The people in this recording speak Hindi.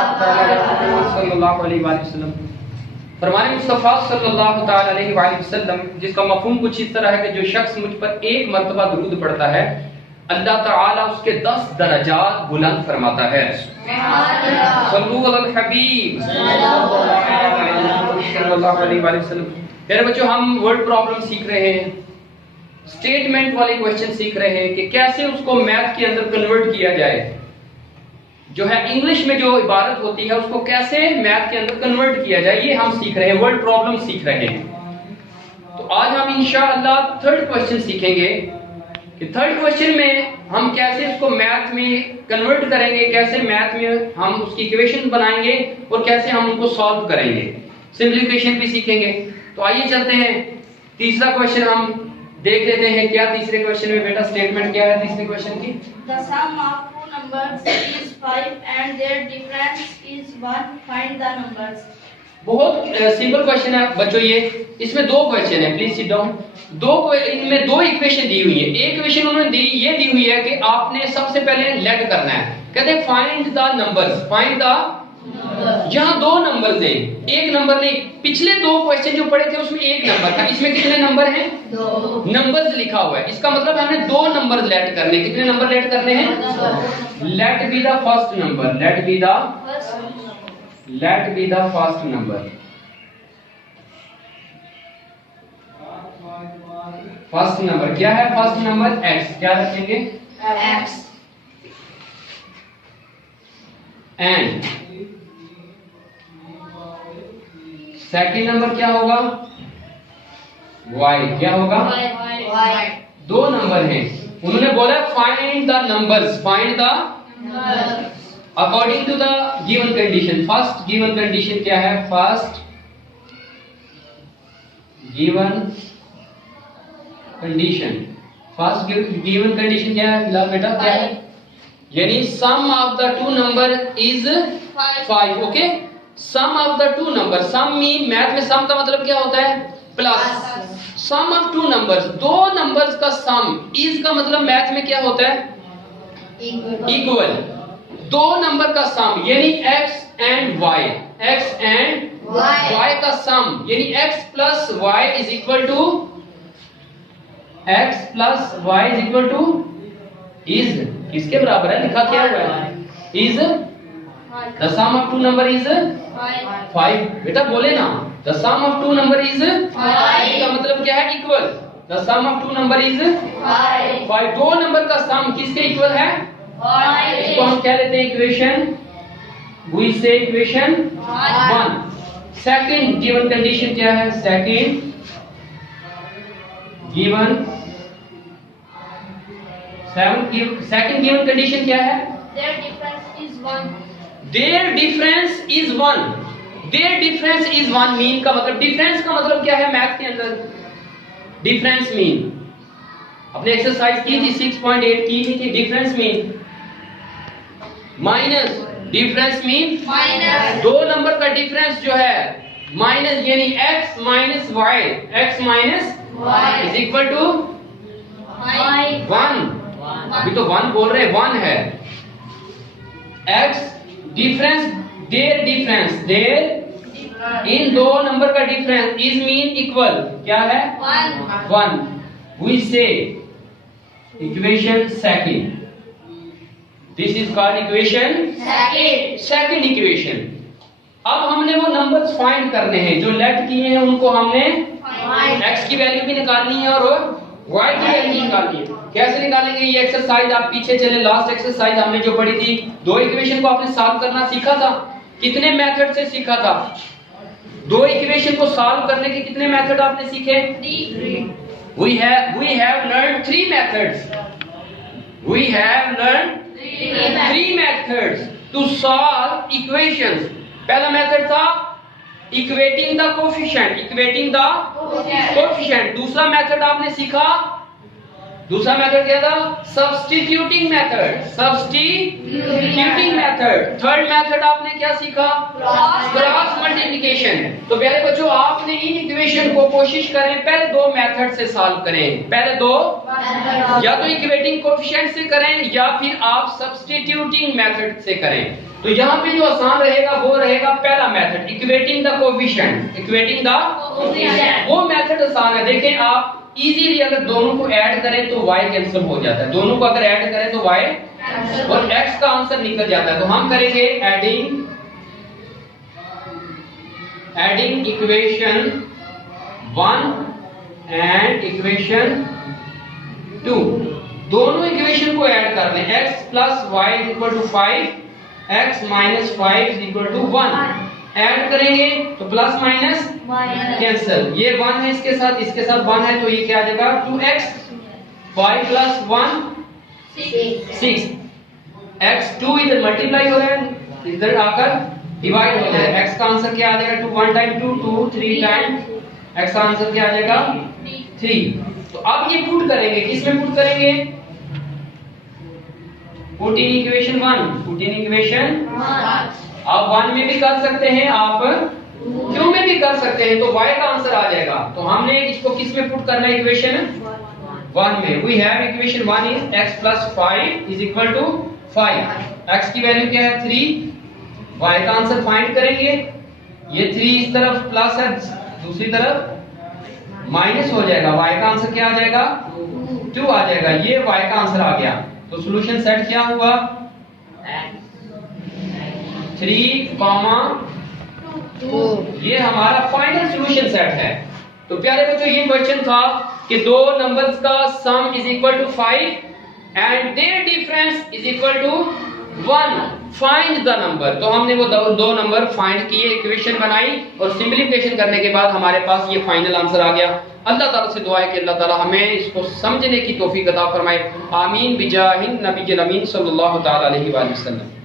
सल्लल्लाहु अलैहि वसल्लम। फरमाने मुस्तफ़ा सल्लल्लाहु तआला अलैहि वसल्लम, जिसका मफ़हूम कुछ इस तरह है कि जो शख्स मुझ पर एक मर्तबा दुरूद पढ़ता है, अल्लाह ताला उसके 10 दरजात बुलंद फरमाता है। सल्लल्लाहु अलल हबीब सल्लल्लाहु अलैहि वसल्लम। मेरे बच्चों, हम वर्ड प्रॉब्लम सीख रहे हैं, स्टेटमेंट वाले क्वेश्चन सीख रहे हैं कि कैसे उसको मैथ के अंदर कन्वर्ट किया जाए। जो है इंग्लिश में जो इबारत होती है उसको कैसे मैथ के अंदर कन्वर्ट किया जाए, ये हम सीख रहे हैं, वर्ड प्रॉब्लम सीख रहे हैं। तो आज हम इंशाअल्लाह थर्ड क्वेश्चन सीखेंगे कि थर्ड क्वेश्चन में हम कैसे उसको मैथ में कन्वर्ट करेंगे, कैसे मैथ में हम उसकी इक्वेशन बनाएंगे और कैसे हम उनको सॉल्व करेंगे, सिंपलीफिकेशन भी सीखेंगे। तो आइए चलते हैं, तीसरा क्वेश्चन हम देख लेते हैं। क्या तीसरे क्वेश्चन में बेटा स्टेटमेंट क्या है तीसरे क्वेश्चन की? The sum of two numbers is 5 and their difference is 1. Find the numbers. बहुत सिंपल क्वेश्चन है बच्चों ये। इसमें दो क्वेश्चन है, प्लीज सिट डाउन। इनमें दो इक्वेशन दी हुई है। एक इक्वेशन उन्होंने ये दी हुई है कि आपने सबसे पहले लेट करना है, कहते हैं find the numbers, find the. यहाँ दो नंबर्स हैं, एक नंबर नहीं। पिछले दो क्वेश्चन जो पढ़े थे उसमें एक नंबर था, इसमें कितने नंबर हैं? दो नंबर्स लिखा हुआ है। इसका मतलब हमें दो नंबर लेट करने। कितने नंबर लेट करने हैं? Let be the first number, let be the first number. First number क्या है? First number x। क्या रखेंगे? X. एंड सेकंड नंबर क्या होगा? y। क्या होगा? Y. दो नंबर हैं, उन्होंने बोला find the numbers, find the according to the given condition. First given condition क्या है? First given condition, first given condition क्या है फिलहाल बेटा? क्या है? यानी sum of the two number is 5। Okay, sum of the two number. Sum mean, math में सम का मतलब क्या होता है? Plus. Sum of two numbers, दो नंबर्स का सम। इज का मतलब मैथ में क्या होता है? इक्वल। दो नंबर का सम यानी x and y, x and y का सम यानी x plus y is equal to is किसके बराबर है? लिखा क्या हुआ है? Is the sum of two number is 5। बेटा बोले ना, the sum of two number is 5 का मतलब क्या है? Equal. The sum of two number is 5। दो नंबर का सम किसके इक्वल है? इसको हम क्या लेते हैं? इक्वेशन, वी से इक्वेशन 1। सेकंड गिवन कंडीशन क्या है? सेकंड गिवन कंडीशन क्या है? Their difference is 1. Their difference is 1. Their difference is 1 mean का मतलब, डिफरेंस का मतलब क्या है मैथ के अंदर? डिफरेंस मीन अपने एक्सरसाइज की थी 6.8 की थी। Difference mean minus, difference mean Minus. दो नंबर का डिफरेंस जो है माइनस, यानी x minus y, x minus Y is equal to 1। अभी तो 1 बोल रहे हैं, 1 है। x difference, their difference, their इन दो नंबर का डिफरेंस इज मीन इक्वल क्या है? 1। वी से equation second, this is called equation second equation. अब हमने वो नंबर्स फाइंड करने हैं जो लेट किए हैं, उनको हमने x की वैल्यू भी निकालनी है और y की वैल्यू निकालनी है। कैसे निकालेंगे? ये एक्सरसाइज आप पीछे चले, लास्ट एक्सरसाइज हमने जो पढ़ी थी, दो इक्वेशन को आपने सॉल्व करना सीखा था। कितने मेथड से सीखा था? दो इक्वेशन को सॉल्व करने के कितने मेथड आपने सीखे? 3. We have learned 3 methods. We have learned 3 methods to solve equations. पहला मेथड था equating the coefficient, equating the coefficient. दूसरा मेथड आपने सीखा दूसरा मेथड क्या था? Substituting method, substituting method. Third method आपने क्या सीखा? Cross multiplication. तो प्यारे बच्चों आपने इन इक्वेशन को कोशिश करें पहले दो मेथड से सॉल्व करें, पहले दो, या तो इक्वेटिंग कोएफिशिएंट से करें या फिर आप सब्स्टिट्यूटिंग मेथड से करें। तो यहाँ पे जो आसान रहेगा वो रहेगा पहला method, equating the coefficient, equating the coefficient. वो मेथड आसान है। देखें आप इजीली अगर दोनों को ऐड करें तो y कैंसिल हो जाता है, दोनों को अगर ऐड करें तो y और x का आंसर निकल जाता है। तो हम करेंगे एडिंग इक्वेशन 1 एंड इक्वेशन 2, दोनों इक्वेशन को ऐड कर दें। x plus y is equal to 5, x minus 5 is equal to 1। Add करेंगे तो प्लस माइनस कैंसिल, ये 1 है इसके साथ 1 है, तो ये क्या आ जाएगा 2x, 5 प्लस 1 6, x 2 इधर मल्टीप्लाई हो रहा है, इधर आकर डिवाइड हो जाएगा। x का आंसर क्या आ जाएगा 2 1 टाइम 2 2 3 टाइम, x का आंसर क्या आ जाएगा 3। तो अब ये पुट करेंगे, किसमें पुट करेंगे? Put in equation 1, put in equation आप 1 में भी कर सकते हैं, आप 2 में भी कर सकते हैं, तो y का आंसर आ जाएगा। तो हमने इसको किस में पुट करना है? इक्वेशन 1 में। We have equation 1 is x plus 5 is equal to 5, x की वैल्यू क्या है 3, y का आंसर फाइंड करेंगे। ये 3 इस तरफ प्लस है, दूसरी तरफ माइनस हो जाएगा, y का आंसर क्या आ जाएगा 2 आ जाएगा। ये y का आंसर आ गया। तो सॉल्यूशन सेट क्या हुआ 3, 2, ये हमारा फाइनल सॉल्यूशन सेट है। तो प्यारे बच्चों ये क्वेश्चन था कि दो नंबर्स का sum is equal to 5 and their difference is equal to 1, find the number. तो हमने वो दो नंबर फाइंड किए, इक्वेशन बनाई और सिंपलीफिकेशन करने के बाद हमारे पास ये फाइनल आंसर आ गया। अल्लाह ताला से दुआ है कि अल्लाह ताला हमें इसको समझने की तौफीक अता फरमाए। आमीन बिजाहिन नबी अमीन सल्लल्लाहु तआला अलैहि वसल्लम।